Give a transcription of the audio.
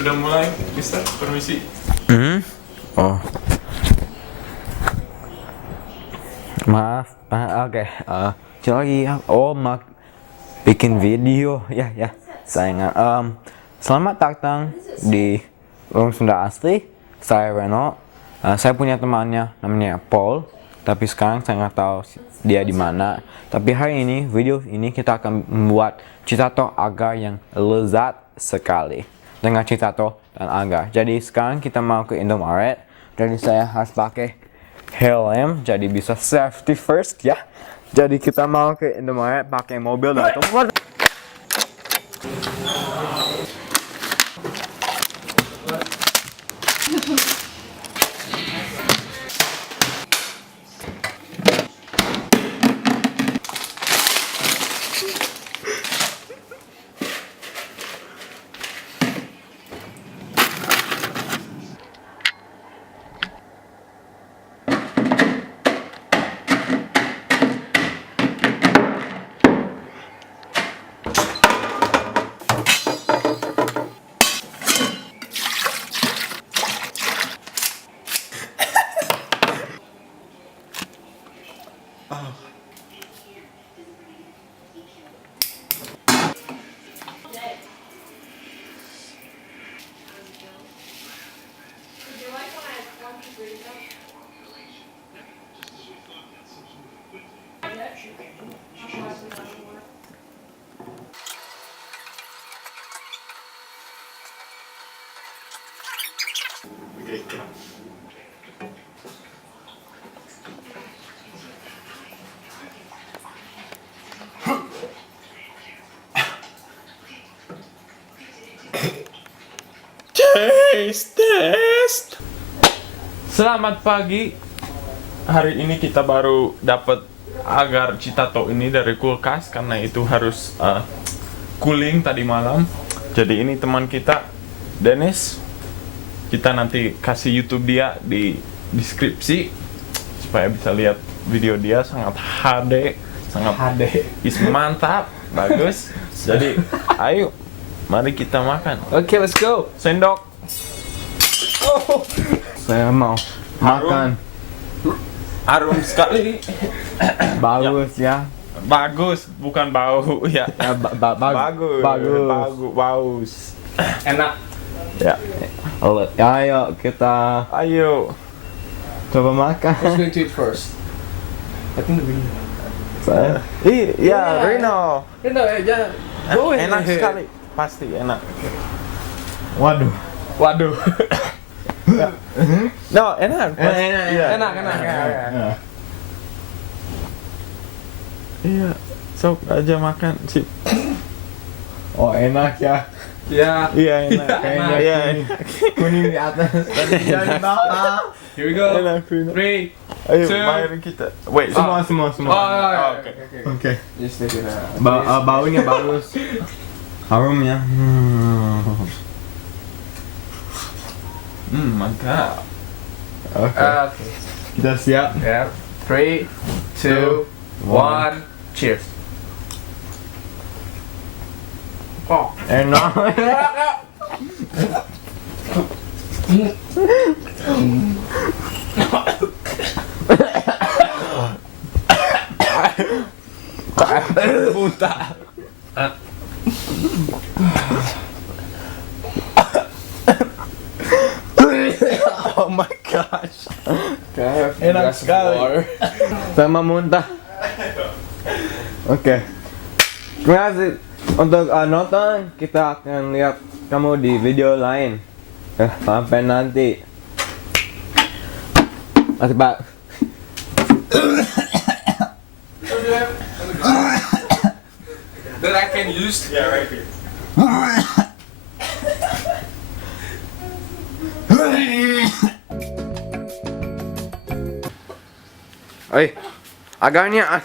sudah mulai, Mister. Permisi. Oh. Maaf. Oke. Lagi ya. Oh, bikin video. Ya. Saya ingat. Selamat datang di Ruang Sunda Asli. Saya Reno. Saya punya temannya namanya Paul. Tapi sekarang saya nggak tahu dia di mana. Tapi hari ini, video ini kita akan membuat citato agar yang lezat sekali dengan citato dan agar. Jadi sekarang kita mau ke Indomaret. Jadi saya harus pakai helm, jadi bisa safety first ya. Jadi kita mau ke Indomaret pakai mobil dan telepon. Test. Selamat pagi. Hari ini kita baru dapat agar citato ini dari kulkas karena itu harus cooling tadi malam. Jadi ini teman kita Dennis. Kita nanti kasih YouTube dia di deskripsi supaya bisa lihat video dia. Sangat HD, sangat HD. Mantap, bagus. Jadi ayo mari kita makan. Oke, let's go. Sendok. Oh. Saya mau makan. Harum sekali. Bagus ya. Bagus, bukan bau ya. Bagus. Enak. Ya. Ayo kita coba makan. Who's going to eat first? I think the video. Saya. Iya, Rino. No, yeah. Go ahead. Enak sekali. Pasti enak. Waduh. No, enak. Iya. Enak. Iya. Sok aja makan sip. Oh, enak ya. Yeah. Iya, enak. Kayaknya Iya, kuning di atas dan hijau di bawah. Here we go. enak, Rino. 3. Ayo, Two. bayarin kita. Wait, Semua. Oh, okay. Oke. Just take it out. Baunya bagus. Harum ya. Mantap. Oke. Okay. Kita siap. Yeah. 3, 2, 1. Cheers. Oh. Enak. Muntah. Oh my gosh. Enak sekali. Sama muntah. Oke. Terima kasih untuk nonton. Kita akan lihat kamu di video lain. Sampai nanti. Masih Pak. That I can use. Yeah, right here. Oi, agarnya.